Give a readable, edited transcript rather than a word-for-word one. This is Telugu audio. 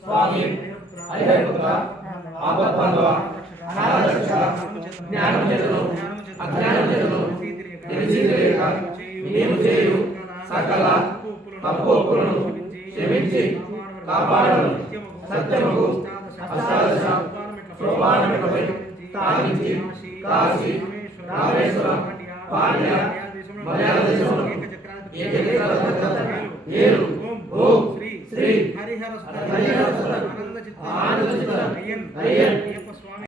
స్వామి హరిహరపుత్ర ఆపద్బాంధవ అనాథరక్ష జ్ఞానముజనులు అజ్ఞానముజనులు తెలిసి తెలియక మేము చేయు సకల తప్పులను క్షమించి కాపాడను సత్యముకు అష్టాదశ సోపానములపై స్థానించి కాశీ రామేశ్వరం పాండ్య మలయాళ దేశంలో ఏకచక్రాధిపత్య ఏలు ఓం శ్రీ హరిహర